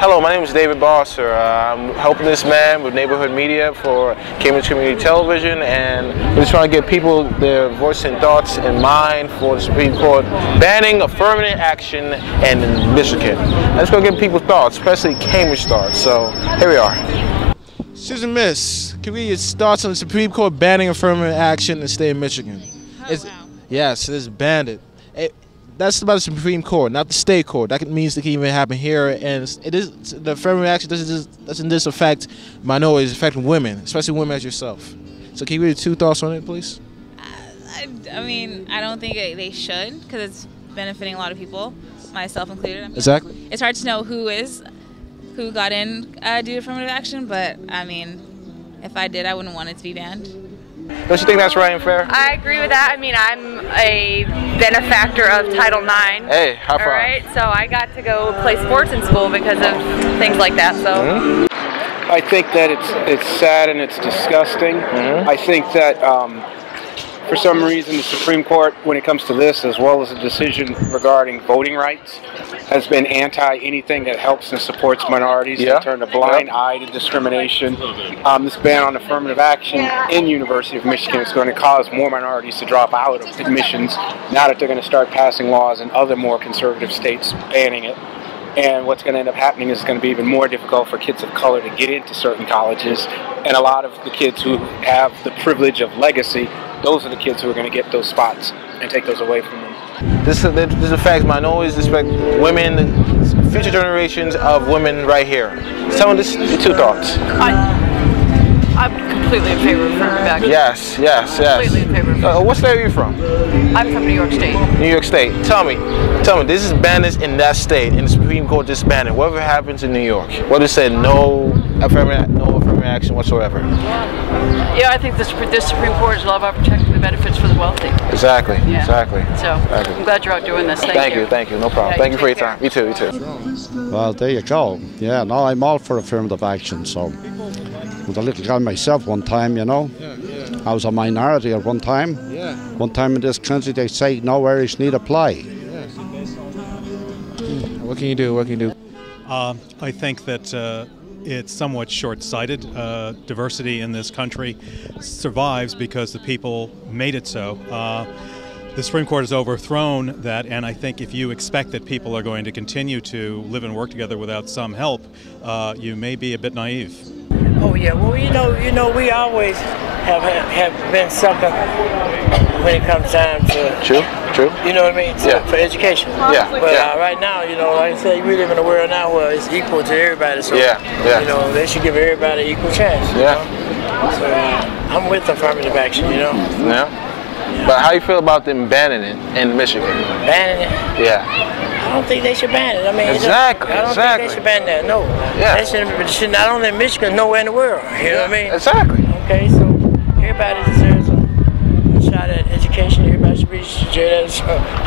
Hello, my name is David Bosser. I'm helping this man with Neighborhood Media for Cambridge Community Television, and we're just trying to get people their voice and thoughts in mind for the Supreme Court banning affirmative action in Michigan. I'm just going to get people's thoughts, especially Cambridge thoughts. So here we are. Susan Miss, can we get your thoughts on the Supreme Court banning affirmative action in the state of Michigan? Oh, wow. Yes, it is banned it. That's about the Supreme Court, not the state court. That means it can even happen here, and it is the affirmative action doesn't just affect minorities, it's affecting women, especially women as yourself. So can you give your two thoughts on it, please? I mean, I don't think they should, because it's benefiting a lot of people, myself included. I mean, Exactly. It's hard to know who got in due to affirmative action, but I mean, if I did, I wouldn't want it to be banned. Don't you think that's right and fair? I agree with that. I mean, I'm a benefactor of Title IX. Hey, high five. All right, so I got to go play sports in school because of things like that. So. I think that it's sad and it's disgusting. I think that for some reason the Supreme Court, when it comes to this, as well as a decision regarding voting rights, has been anti anything that helps and supports minorities. They turned a blind eye to discrimination. This ban on affirmative action in University of Michigan is going to cause more minorities to drop out of admissions now that they're going to start passing laws in other more conservative states banning it. And what's going to end up happening is it's going to be even more difficult for kids of color to get into certain colleges. And a lot of the kids who have the privilege of legacy, those are the kids who are going to get those spots and take those away from them. This affects minorities, this affects women, future generations of women right here. Tell me your two thoughts. I'm completely in favor of affirmative action. Yes. Completely in favor of it. What state are you from? I'm from New York State. New York State. Tell me, this is banned in that state, and the Supreme Court just banned it. Whatever happens in New York, what it said, no affirmative action whatsoever. Yeah, I think this Supreme Court is all about protecting the benefits for the wealthy. Exactly. Yeah. Exactly. So I'm glad you're out doing this. Thank you. Thank you. No problem. Yeah, thank you for your take time. care. You too. Well, there you go. Yeah, no, I'm all for affirmative action. So, with a little guy myself one time, you know, I was a minority at one time. One time in this country, they say no Irish need apply. What can you do? I think that it's somewhat short-sighted. Diversity in this country survives because the people made it so. The Supreme Court has overthrown that, and I think if you expect that people are going to continue to live and work together without some help, you may be a bit naive. Oh yeah, well you know we always have been sucker when it comes time to True. You know what I mean? For education. But right now, you know, like I said, we live in a world now where it's equal to everybody. So you know, they should give everybody an equal chance. You know? So I'm with affirmative action. You know. Yeah. But how do you feel about them banning it in Michigan? Banning it? Yeah. I don't think they should ban it. I mean, exactly. I don't think they should ban that. No. That should not only in Michigan, nowhere in the world. You know what I mean? Exactly. Okay, so everybody deserves a shot at education. Everybody should be a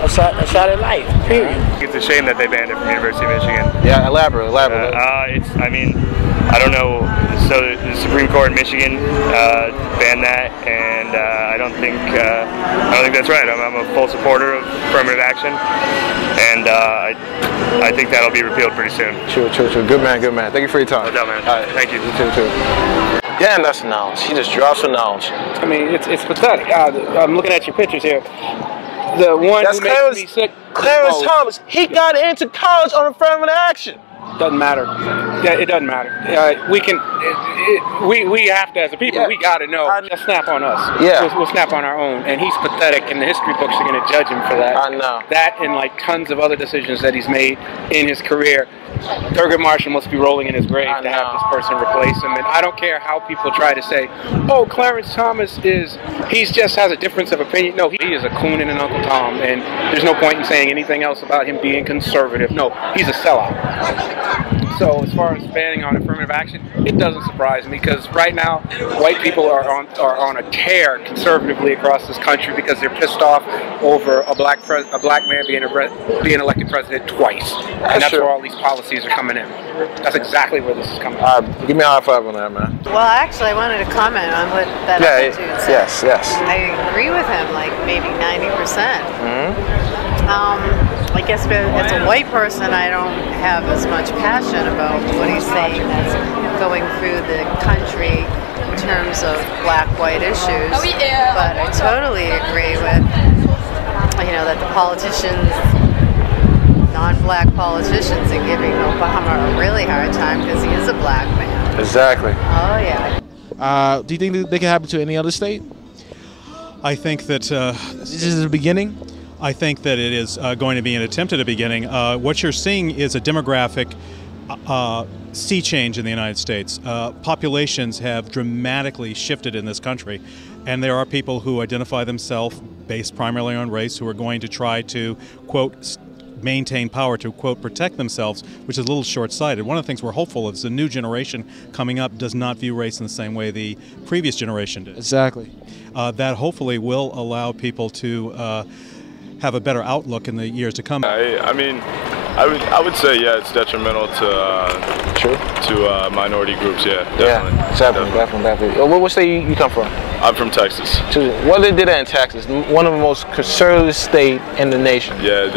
shot at life. Period. It's a shame that they banned it from the University of Michigan. Yeah, elaborate. I mean, I don't know. So the Supreme Court in Michigan banned that, and I don't think that's right. I'm a full supporter of affirmative action, and I think that'll be repealed pretty soon. True. Good man. Thank you for your time. No doubt, man. All right. Thank you. You too. Damn, that's knowledge. He just drops some knowledge. I mean, it's pathetic. I'm looking at your pictures here. The one who makes me sick. Clarence Thomas. He got into college on affirmative action. Doesn't matter. Yeah, it doesn't matter. We have to, as a people, we got to know. Just snap on us. Yeah. We'll snap on our own. And he's pathetic, and the history books are going to judge him for that. I know. That and like tons of other decisions that he's made in his career. Thurgood Marshall must be rolling in his grave to have this person replace him. And I don't care how people try to say, oh, Clarence Thomas he just has a difference of opinion. No, he is a coon and an Uncle Tom, and there's no point in saying anything else about him being conservative. No, he's a sellout. So as far as banning on affirmative action, it doesn't surprise me because right now white people are on a tear conservatively across this country because they're pissed off over a black man being elected president twice, and that's where all these policies are coming in. That's exactly where this is coming. Give me a high five on that, man. Well, actually, I wanted to comment on what that attitude said. Yes. I agree with him, like maybe 90%. I guess as a white person, I don't have as much passion about what he's saying that's going through the country in terms of black-white issues. But I totally agree with, that the politicians, non-black politicians, are giving Obama a really hard time because he is a black man. Exactly. Oh, yeah. Do you think that they can happen to any other state? I think that this is the beginning. I think that it is going to be an attempt at a beginning. What you're seeing is a demographic sea change in the United States. Populations have dramatically shifted in this country, and there are people who identify themselves based primarily on race who are going to try to, quote, maintain power, to, quote, protect themselves, which is a little short-sighted. One of the things we're hopeful of is the new generation coming up does not view race in the same way the previous generation did. Exactly. That hopefully will allow people to have a better outlook in the years to come. I mean, I would say, yeah, it's detrimental to minority groups. Yeah, definitely. Yeah, definitely. What state you come from? I'm from Texas. What they did in Texas, one of the most conservative state in the nation. Yeah,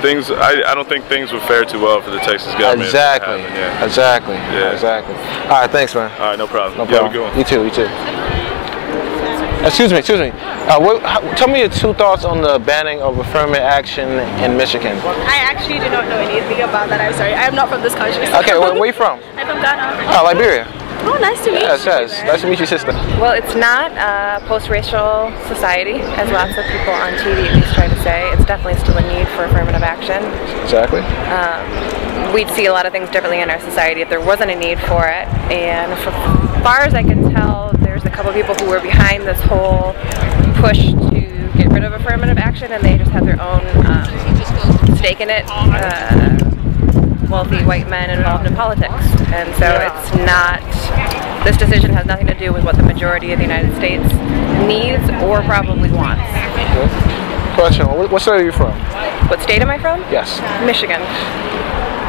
things. I don't think things would fare too well for the Texas government. Exactly. Yeah. Exactly. Yeah. Exactly. All right, thanks, man. All right, no problem. No problem. Yeah, we're going. You too. You too. Excuse me. Tell me your two thoughts on the banning of affirmative action in Michigan. I actually do not know anything about that. I'm sorry. I am not from this country. So. Okay, where are you from? I'm from Ghana. Oh, Liberia. Oh, nice to meet you. Yes. Nice to meet you, sister. Well, it's not a post-racial society, as lots of people on TV at least try to say. It's definitely still a need for affirmative action. Exactly. We'd see a lot of things differently in our society if there wasn't a need for it. And as far as I can tell, there's a couple of people who were behind this whole push to get rid of affirmative action, and they just have their own stake in it. Wealthy white men involved in politics, and so it's not. This decision has nothing to do with what the majority of the United States needs or probably wants. Question: what state are you from? What state am I from? Yes. Michigan.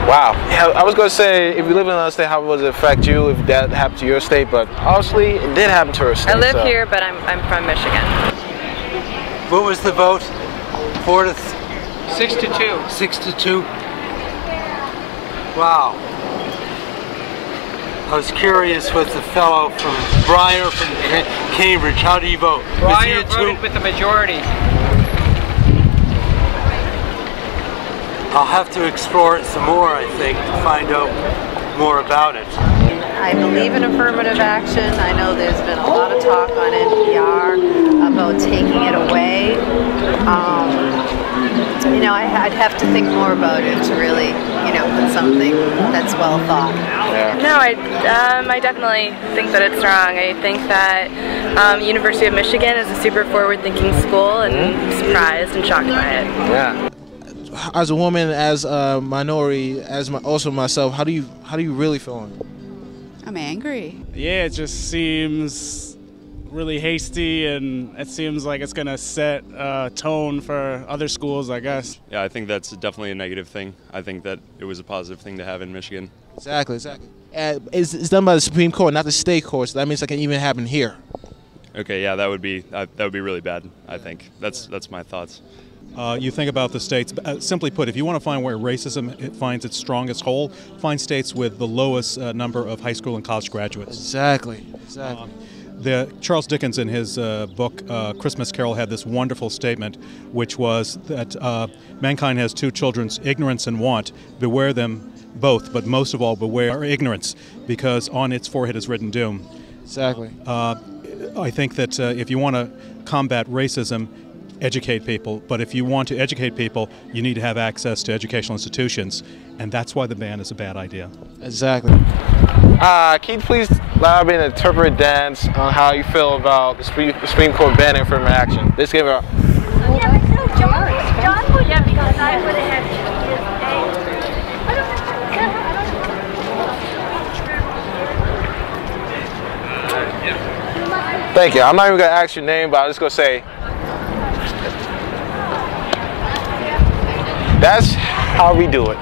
Wow. Yeah, I was going to say, if you live in another state, how would it affect you if that happened to your state? But obviously, it did happen to her state. I live here, but I'm from Michigan. What was the vote? 6 to 2. 6 to 2. Wow. I was curious with the fellow from Breyer from Cambridge. How do you vote? Breyer voted with the majority. I'll have to explore it some more, I think, to find out more about it. I believe in affirmative action. I know there's been a lot of talk on NPR about taking it away. I'd have to think more about it to really, put something that's well thought. Yeah. No, I definitely think that it's wrong. I think that University of Michigan is a super forward-thinking school, and I'm surprised and shocked by it. Yeah. As a woman, as a minority, also myself, how do you really feel? I'm angry. Yeah, it just seems really hasty, and it seems like it's going to set a tone for other schools, I guess. Yeah, I think that's definitely a negative thing. I think that it was a positive thing to have in Michigan. Exactly. It's done by the Supreme Court, not the state court, so that means it can even happen here. Okay, yeah, that would be really bad, I think. That's my thoughts. You think about the states, simply put, if you want to find where racism finds its strongest hold, find states with the lowest number of high school and college graduates. Exactly. Charles Dickens, in his book Christmas Carol, had this wonderful statement, which was that mankind has two children, ignorance and want. Beware them both, but most of all, beware ignorance, because on its forehead is written doom. Exactly. I think that if you want to combat racism, educate people, but if you want to educate people, you need to have access to educational institutions, and that's why the ban is a bad idea. Exactly. Can you please allow me to interpret dance on how you feel about the Supreme Court banning affirmative action? Let's give it up. John would, because I would have Thank you. I'm not even going to ask your name, but I'm just going to say, that's how we do it.